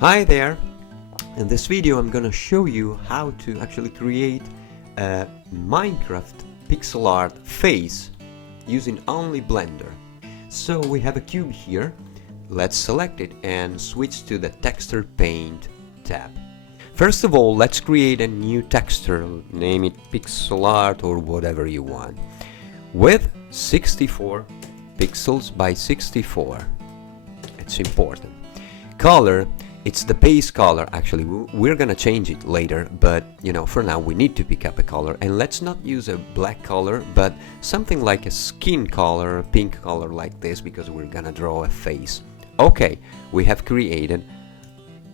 Hi there! In this video I'm gonna show you how to actually create a Minecraft pixel art face using only Blender. So we have a cube here. Let's select it and switch to the texture paint tab. First of all, let's create a new texture, name it pixel art or whatever you want, with 64 pixels by 64. It's important. Color, it's the base color. Actually, we're gonna change it later, but for now we need to pick up a color, and let's not use a black color, but something like a skin color, a pink color like this, because we're gonna draw a face. Okay, we have created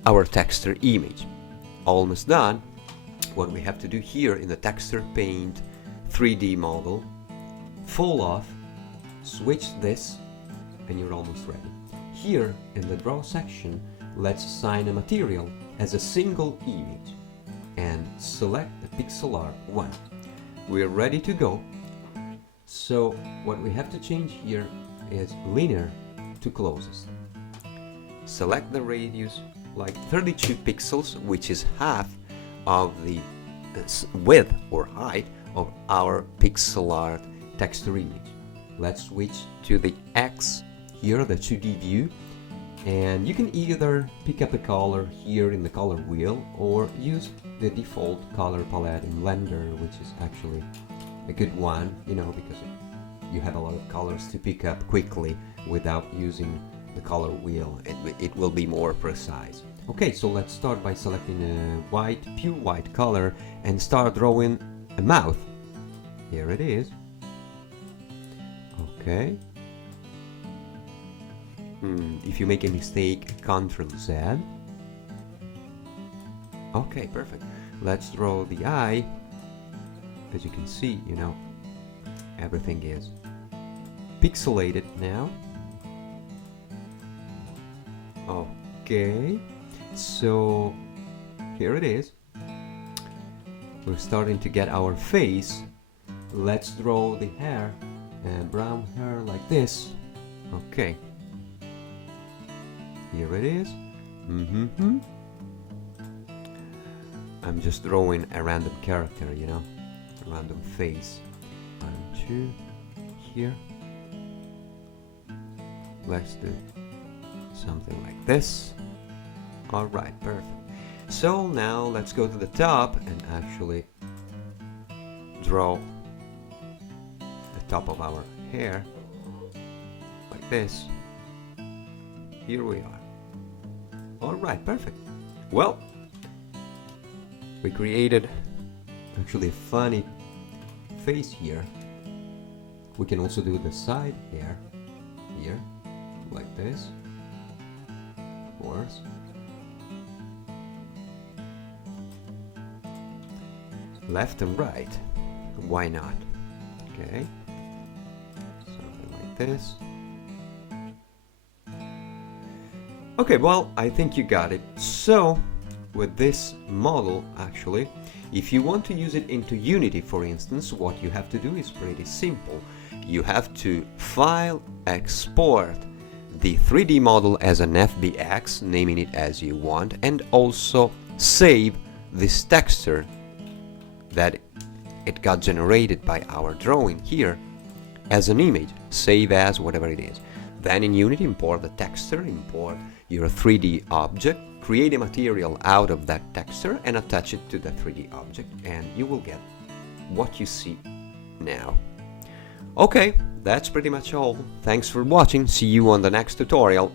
our texture image. Almost done. What we have to do here in the texture paint 3D model, fall off, switch this, and you're almost ready. Here in the draw section, let's assign a material as a single image and select the pixel art 1. We're ready to go. So what we have to change here is linear to closest. Select the radius like 32 pixels, which is half of the width or height of our pixel art texture image. Let's switch to the X here, the 2D view, and you can either pick up a color here in the color wheel or use the default color palette in Blender, which is actually a good one, because you have a lot of colors to pick up quickly without using the color wheel. It will be more precise. Okay, so let's start by selecting a white, pure white color and start drawing a mouth. Here it is. Okay. If you make a mistake, Ctrl Z. Okay, perfect. Let's draw the eye. As you can see, everything is pixelated now. Okay, so here it is. We're starting to get our face. Let's draw the hair, brown hair like this. Okay. Here it is. I'm just drawing a random character, a random face. 1, 2, here. Let's do something like this. Alright, perfect. So now let's go to the top and actually draw the top of our hair like this. Here we are. Alright, perfect. Well, we created actually a funny face here. We can also do the side hair here, like this, of course. Left and right, why not? Okay, something like this. Okay, well, I think you got it. So, with this model, actually, if you want to use it into Unity, for instance, what you have to do is pretty simple. You have to file, export the 3D model as an FBX, naming it as you want, and also save this texture that it got generated by our drawing here as an image, save as whatever it is. Then in Unity, import the texture, import your 3D object, create a material out of that texture and attach it to the 3D object, and you will get what you see now. Okay, that's pretty much all. Thanks for watching. See you on the next tutorial.